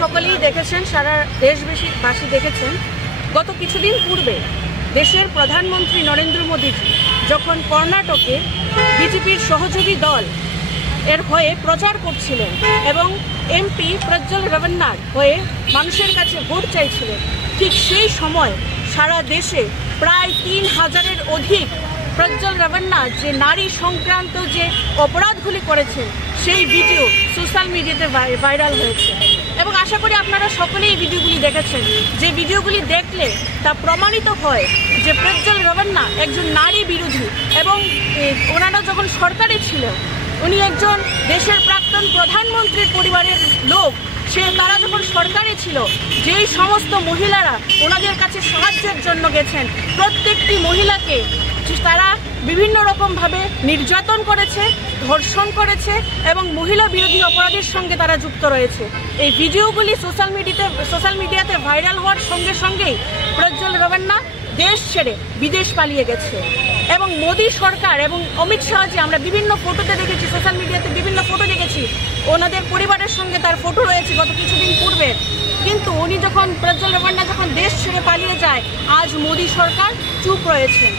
সকলেই দেখেছেন, সারা দেশবাসী দেখেছেন, গত কিছুদিন পূর্বে দেশের প্রধানমন্ত্রী নরেন্দ্র মোদীজি যখন কর্ণাটকে বিজেপির সহযোগী দল এর হয়ে প্রচার করছিলেন এবং এমপি প্রজ্জ্বল রেভান্নার হয়ে মানুষের কাছে ভোট চাইছিলেন, ঠিক সেই সময় সারা দেশে প্রায় ৩,০০০-এর অধিক প্রজ্জ্বল রেভান্না যে নারী সংক্রান্ত যে অপরাধগুলি করেছেন সেই ভিডিও সোশ্যাল মিডিয়াতে ভাইরাল হয়েছে। এবং আশা করি আপনারা সকলেই এই ভিডিওগুলি দেখেছেন। যে ভিডিওগুলি দেখলে তা প্রমাণিত হয় যে প্রজ্জ্বল রেভান্না একজন নারী বিরোধী এবং ওনারা যখন সরকারে ছিল, উনি একজন দেশের প্রাক্তন প্রধানমন্ত্রীর পরিবারের লোক, তারা যখন সরকারে ছিল যেই সমস্ত মহিলারা ওনাদের কাছে সাহায্যের জন্য গেছেন, প্রত্যেকটি মহিলাকে তারা বিভিন্ন রকমভাবে নির্যাতন করেছে, ধর্ষণ করেছে এবং মহিলা বিরোধী অপরাধের সঙ্গে তারা যুক্ত রয়েছে। এই ভিডিওগুলি সোশ্যাল মিডিয়াতে ভাইরাল হওয়ার সঙ্গে সঙ্গেই প্রজ্জ্বল রেভান্না দেশ ছেড়ে বিদেশ পালিয়ে গেছে। এবং মোদী সরকার এবং অমিত শাহজি, আমরা বিভিন্ন ফটোতে দেখেছি, সোশ্যাল মিডিয়াতে বিভিন্ন ফটো দেখেছি, ওনাদের পরিবারের সঙ্গে তার ফটো রয়েছে গত কিছুদিন পূর্বে। কিন্তু উনি যখন প্রজ্জ্বল রেভান্না যখন দেশ ছেড়ে পালিয়ে যায়, আজ মোদী সরকার চুপ রয়েছেন।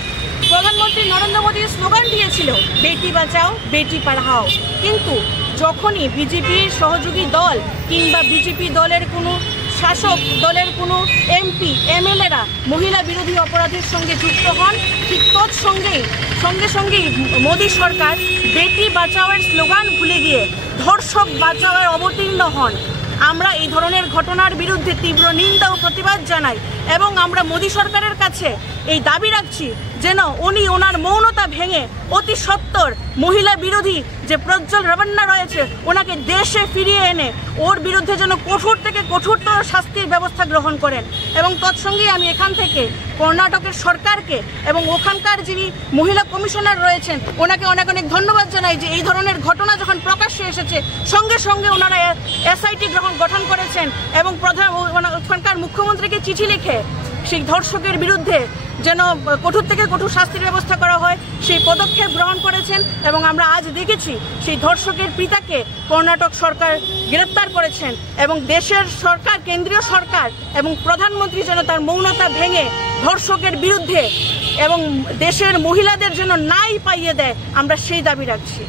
প্রধানমন্ত্রী নরেন্দ্র মোদী স্লোগান দিয়েছিল বেটি বাঁচাও বেটি পড়াও, কিন্তু যখনই বিজেপির সহযোগী দল কিংবা বিজেপি দলের কোনো শাসক দলের কোনো এমপি এমএলএরা মহিলা বিরোধী অপরাধের সঙ্গে যুক্ত হন, ঠিক সঙ্গে সঙ্গেই মোদী সরকার বেটি বাঁচাওয়ের স্লোগান ভুলে গিয়ে ধর্ষক বাঁচাওয়ে অবতীর্ণ হন। আমরা এই ধরনের ঘটনার বিরুদ্ধে তীব্র নিন্দা ও প্রতিবাদ জানাই এবং আমরা মোদী সরকারের কাছে এই দাবি রাখছি যেন উনি ওনার মৌনতা ভেঙে অতি সত্বর মহিলা বিরোধী যে প্রজ্জ্বল রেভান্না রয়েছে ওনাকে দেশে ফিরিয়ে এনে ওর বিরুদ্ধে যেন কঠোর থেকে কঠোরতর শাস্তির ব্যবস্থা গ্রহণ করেন। এবং তৎসঙ্গে আমি এখান থেকে কর্ণাটকের সরকারকে এবং ওখানকার যিনি মহিলা কমিশনার রয়েছেন ওনাকে অনেক অনেক ধন্যবাদ জানাই যে এই ধরনের ঘটনা যখন প্রকাশ্যে এসেছে সঙ্গে সঙ্গে ওনারা এসআইটি গঠন করেছেন এবং ওখানকার মুখ্যমন্ত্রীকে চিঠি লিখে সেই ধর্ষকের বিরুদ্ধে যেন কঠোর থেকে কঠোর শাস্তির ব্যবস্থা করা হয় সেই পদক্ষেপ গ্রহণ করেছেন। এবং আমরা আজ দেখেছি সেই ধর্ষকের পিতাকে কর্ণাটক সরকার গ্রেপ্তার করেছেন এবং দেশের সরকার, কেন্দ্রীয় সরকার এবং প্রধানমন্ত্রী যেন তার মৌনতা ভেঙে ধর্ষকের বিরুদ্ধে এবং দেশের মহিলাদের জন্য ন্যায় পাইয়ে দেয়, আমরা সেই দাবি রাখছি।